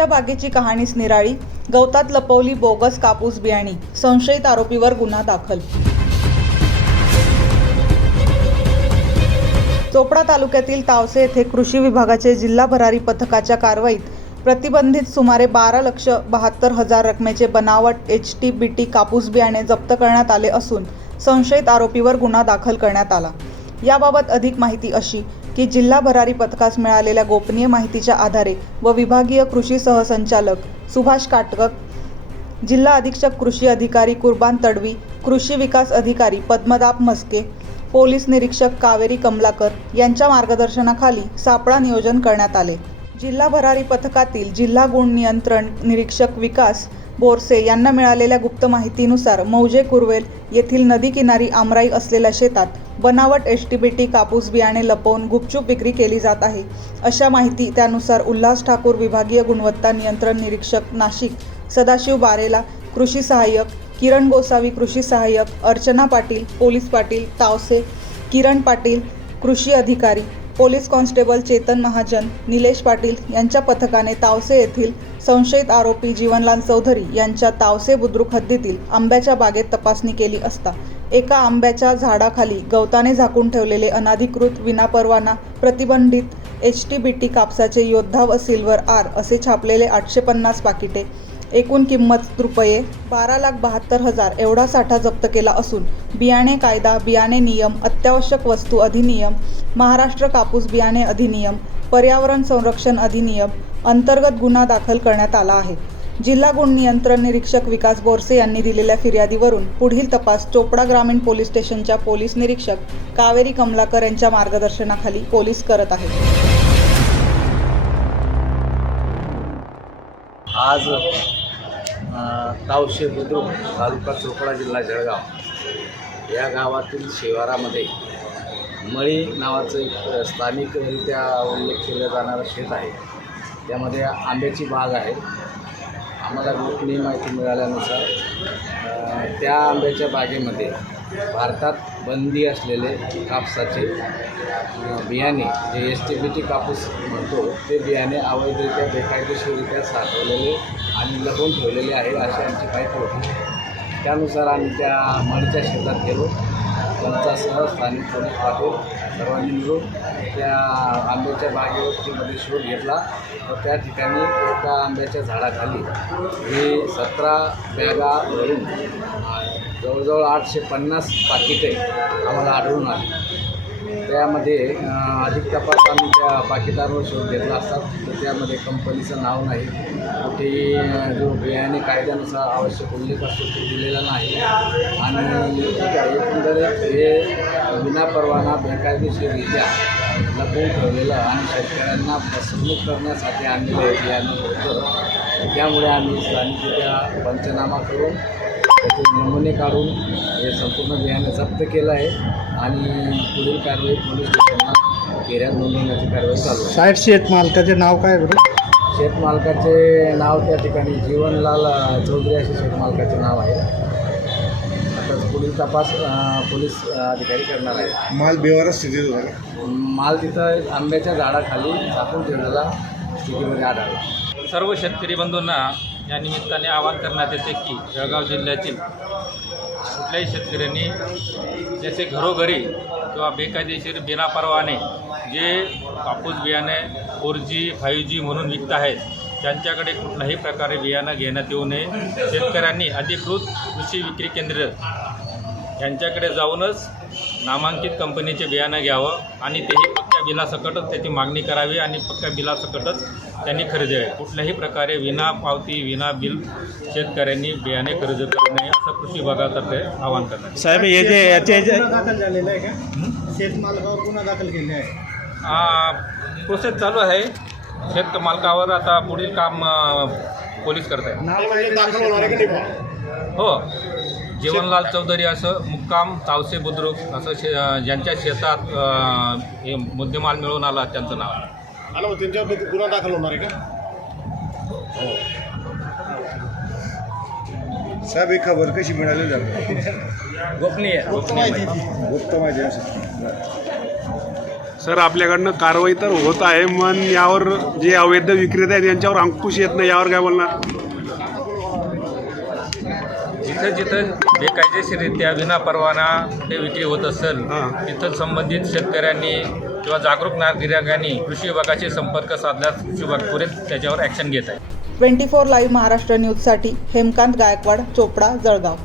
आंब्याच्या बागेची कहाणीच निराळी गवतात लपवली बोगस कापूस बियाणी संशयित आरोपीवर गुन्हा दाखल. चोपडा तालुक्यातील तावसे येथे कृषी विभागाचे जिल्हा भरारी पथकाच्या कारवाईत प्रतिबंधित सुमारे बारा लक्ष बहात्तर हजार रकमेचे बनावट एच टी बी टी कापूस बियाणे जप्त करण्यात आले असून संशयित आरोपीवर गुन्हा दाखल करण्यात आला. याबाबत अधिक माहिती अशी की जिल्हा भरारी पथकास मिळालेल्या गोपनीय माहितीच्या आधारे व विभागीय कृषी सहसंचालक सुभाष काटकक जिल्हा अधीक्षक कृषी अधिकारी कुर्बान तडवी कृषी विकास अधिकारी पद्मदाप मस्के पोलीस निरीक्षक कावेरी कमलाकर यांच्या मार्गदर्शनाखाली सापळा नियोजन करण्यात आले. जिल्हा भरारी पथकातील जिल्हा गुण नियंत्रण निरीक्षक विकास बोरसे यांना मिळालेल्या गुप्त माहितीनुसार मौजे कुर्वेल येथील नदीकिनारी आमराई असलेल्या शेतात बनावट एच टी बी टी कापूस बियाणे लपवून गुपचूप विक्री केली जात आहे. अशा माहिती त्यानुसार उल्हास ठाकूर विभागीय गुणवत्ता नियंत्रण निरीक्षक नाशिक सदाशिव बारेला कृषी सहाय्यक किरण गोसावी कृषी सहाय्यक अर्चना पाटील पोलीस पाटील तावसे किरण पाटील कृषी अधिकारी पोलीस कॉन्स्टेबल चेतन महाजन निलेश पाटील यांच्या पथकाने तावसे येथील संशयित आरोपी जीवनलाल चौधरी यांच्या तावसे बुद्रुक हद्दीतील आंब्याच्या बागेत तपासणी केली असता एका आंब्याच्या झाडाखाली गवताने झाकून ठेवलेले अनाधिकृत विनापरवाना प्रतिबंधित एच टी बी टी कापसाचे योद्धा व सिल्वर आर असे छापलेले आठशे पन्नास पाकिटे एकूण किंमत रुपये बारा लाख बहात्तर हजार एवढा साठा जप्त केला असून बियाणे कायदा बियाणे नियम अत्यावश्यक वस्तू अधिनियम महाराष्ट्र कापूस बियाणे अधिनियम पर्यावरण संरक्षण अधिनियम अंतर्गत गुन्हा दाखल करण्यात आला आहे. जिल्हा गुण नियंत्रण निरीक्षक विकास बोरसे यांनी दिलेल्या फिर्यादीवरून पुढील तपास चोपडा ग्रामीण पोलीस स्टेशनच्या पोलीस निरीक्षक कावेरी कमलाकर यांच्या मार्गदर्शनाखाली पोलीस करत आहेत. आज तावशे बुद्रुक तालुका चोपडा जिल्हा जळगाव या गावातील शिवारामध्ये मळी नावाचं एक स्थानिकरित्या उल्लेख केला जाणारं शेत आहे. त्यामध्ये आंब्याची बाग आहे. आम्हाला गोपनीय माहिती मिळाल्यानुसार त्या आंब्याच्या बागेमध्ये भारतात बंदी असलेले कापसाचे बियाणे जे एस टी बी टी कापूस म्हणतो ते बियाणे अवैधरित्या बेकायदेशीररित्या साठवलेले आणि लपवून ठेवलेले आहे अशी आमची माहिती होती. त्यानुसार आम्ही त्या मळीच्या शेतात गेलो. त्यांच्यासह स्थानिक पोलीस पाटील सर्वांनी मिळून त्या आंब्याच्या बागेवरतीमध्ये शोध घेतला व त्या ठिकाणी एका आंब्याच्या झाडाखाली हे सतरा बॅगा भरून जवळजवळ आठशे पन्नास पाकिटे आम्हाला आढळून आली. त्यामध्ये अधिक तपास आम्ही त्या पाकिदारवर शोध घेतला असतात तर त्यामध्ये कंपनीचं नाव नाही. कुठेही जो बियाणे कायद्यानुसार आवश्यक उल्लेख असतो तो दिलेला नाही. आणि एकंदरीत हे विनापरवाना बेकायदेशीररित्या लपवून ठेवलेलं आणि शेतकऱ्यांना फसवणूक करण्यासाठी आणलेलं बियाणं होतं. त्यामुळे आम्ही स्थानिकरित्या पंचनामा करून त्याचे नमुने काढून हे संपूर्ण बियाणं जप्त केलं आहे आणि पुढील कारवाई पोलीस स्टेशनला फेऱ्यात नोंदवण्याची कारवाई चालू आहे. साईड शेत मालकाचे नाव काय बरं? शेतमालकाचे नाव त्या ठिकाणी जीवनलाल चौधरी असे शेतमालकाचे नाव आहे. आता पुढील तपास अ, पोलीस अधिकारी करणार आहे माल बेवारस स्थितीत होता माल तिथं आंब्याच्या झाडाखाली झाकून ठेवलेला स्थितीमध्ये आढळला. सर्व शेतकरी बंधूंना या निमित्ताने आवाहन करण्यात येते की जळगाव जिल्ह्यातील कुठल्याही शेतकऱ्यांनी जसे घरोघरी किंवा बेकायदेशीर बिनापरवाने जे कापूस बियाणे फोर जी फाईव्ह जी म्हणून विकत आहेत त्यांच्याकडे कुठल्याही प्रकारे बियाणं घेण्यात येऊ नये. शेतकऱ्यांनी अधिकृत कृषी विक्री केंद्र यांच्याकडे जाऊनच नामांकित कंपनीचे बियाणं घ्यावं आणि तेही पक्क्या बिलासकटच त्याची मागणी करावी आणि पक्क्या बिलासकटच त्यांनी खरेदी आहे कुठल्याही प्रकारे विना पावती विना बिल शेतकऱ्यांनी बियाणे खरेदी करू नये असं कृषी विभागातर्फे आवाहन येतं. साहेब हे जे याचे जे गुन्हा दाखल झालेला आहे का? शेतमालकावर गुन्हा दाखल केले आहे. आ, प्रोसेस चालू आहे. शेत मालकावर आता पुढील काम अ, पोलीस करत आहे नाव दाखल होणार आहे का नाही हो. जीवनलाल चौधरी असं मुक्काम तावसे बुद्रुक असं शे ज्यांच्या शेतात हे मुद्देमाल मिळून आला त्यांचं नाव. आहे आणि मग त्यांच्यावर गुन्हा दाखल होणार आहे का? साहेब ही खबर कशी मिळाली? झाली गोपनीय. गुप्त माहिती. गुप्त. सर आपल्याकडनं कारवाई तर होत आहे पण यावर जे अवैध विक्रेते आहेत यांच्यावर अंकुश येत नाही यावर काय बोलणार? जिथं जिथं बेकायदेशीररित्या विना परवाना ते विक्री होत असेल. तिथं संबंधित शेतकऱ्यांनी किंवा जागरूक नागरिकांनी कृषी विभागाशी संपर्क साधल्यास कृषी विभाग त्वरित त्याच्यावर ॲक्शन घेत आहे ट्वेंटी फोर लाईव्ह महाराष्ट्र न्यूजसाठी हेमकांत गायकवाड चोपडा जळगाव